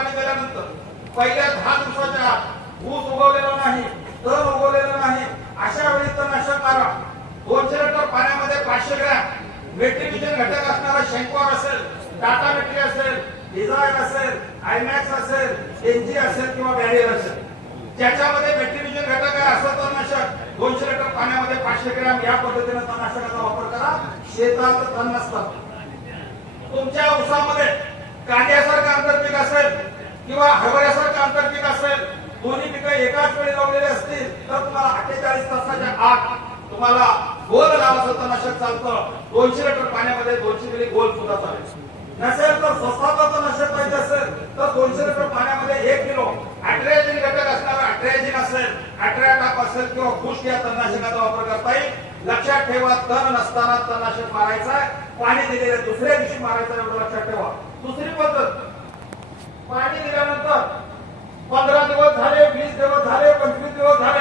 पाणी दिल्यानंतर पहिल्या दहा दिवसाच्या आत ऊस उगवलेला नाही तण उगवलेला नाही अशा वेळी तणनाशक मारा दोनशे लिटर पाण्यामध्ये पाचशे ग्रॅम. मेट्रिक्युजन घटक असणारा शेंकॉर असेल टाटा मेट्री असेल डिझायर असेल आयमॅक्स असेल एनजी असेल किंवा बॅरियर असेल. ज्याच्यामध्ये मेट्रिक्युजन घटक आहे असं तणनाशक दोनशे लिटर पाण्यामध्ये पाचशे ग्रॅम या पद्धतीने तणनाशकाचा वापर करा. शेतात तण नसतात. तुमच्या उसामध्ये कांद्यासारखं किंवा हरभऱ्यासारखं आंतरपीक असेल दोन्ही पिकं एकाच वेळी लावलेली असतील तर तुम्हाला अठ्ठेचाळीस तासाच्या आत तुम्हाला गोल लावाचं तणनाशक चालतं. दोनशे लिटर पाण्यामध्ये दोनशे मिली गोल सुद्धा चालेल. नसेल तर स्वस्तात तणनाशक पाहिजे असेल तर दोनशे लिटर पाण्यामध्ये एक किलो अट्रॅजिन घटक असणारा अट्रॅजिन असेल अट्रॅ टाप असेल किंवा खुश या तणनाशकाचा वापर करता येईल. लक्षात ठेवा तण नसताना तणनाशक मारायचं आहे. पाणी दिलेल्या दुसऱ्या दिवशी मारायचं एवढं लक्षात ठेवा. दुसरी पद्धत पाणी दिल्यानंतर पंधरा दिवस झाले वीस दिवस झाले पंचवीस दिवस झाले.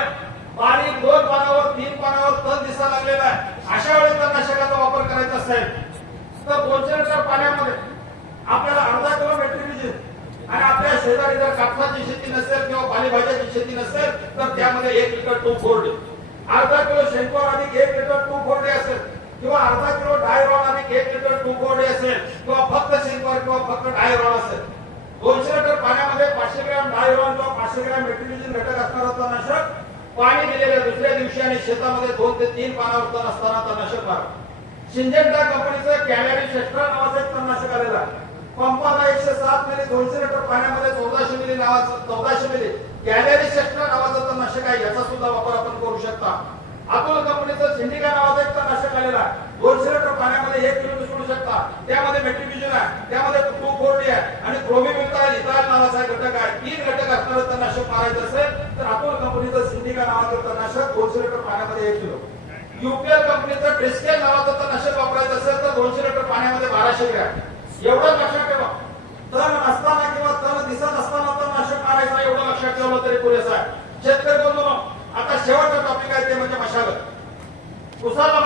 पाणी दोन पानावर तीन पानावर तण दिसायला लागलेला आहे. अशा वेळेस तणनाशकाचा वापर करायचा असेल तर दोनशे लिटर पाण्यामध्ये आपल्याला अर्धा किलो मेट्रिक आणि आपल्या शेजारी जर कापसाची शेती नसेल किंवा पालेभाज्याची शेती नसेल तर त्यामध्ये एक लिटर टू फोर्डे अर्धा किलो शेणखोर अधिक एक लिटर टू फोर्डे असेल किंवा अर्धा किलो डायरॉन अधिक एक लिटर टू फोर्डे असेल किंवा फक्त शेणखोर किंवा फक्त डायरॉन असेल दोनशे लिटर पाण्यामध्ये पाचशे ग्रॅम डायरॉन किंवा पाचशे ग्रॅम मेट्रिक्युजन घटक असणारा तणनाशक पाणी दिलेल्या दुसऱ्या दिवशी आणि शेतामध्ये दोन ते तीन पानावर तण असताना तणनाशक मारा. सिंजेंटा कंपनीचं कॅलरी शेस्ट्रा नावाचं एक तणनाशक आलेला पंपाला एकशे सात मिली दोनशे लिटर पाण्यामध्ये चौदाशे मिली नावाचं चौदाशे मिली कॅलरी शेस्ट्रा नावाचं तणनाशक आहे याचा सुद्धा वापर आपण करू शकता. अतुल कंपनीचं सिंडिका नावाचं एक तणनाशक आलेला दोनशे लिटर पाण्यामध्ये एक किलो मिसळू शकता. त्यामध्ये मेट्रिक्युजन आहे त्यामध्ये टू फोर्टी आहे आणि क्रोमी इथाल नावाचा एक घटक आहे तीन घटक असणारं तणनाशक मारायचं असेल तर अतुल कंपनीचं सिंडिका नावाचं तणनाशक दोनशे लिटर पाण्यामध्ये एक किलो. युपीएल कंपनीचं ट्रिस्केल नावाचं तणनाशक वापरायचं असेल तर दोनशे लिटर पाण्यामध्ये बाराशे ग्रॅम. एवढं लक्षात ठेवा. तण असताना किंवा तण दिसत असताना तणनाशक मारायचं एवढं लक्षात ठेवलं तरी पुरेसा आहे. शेतकरी बंधूंनो आता शेवटचा टॉपिक आहे ते म्हणजे मशागत. उसाला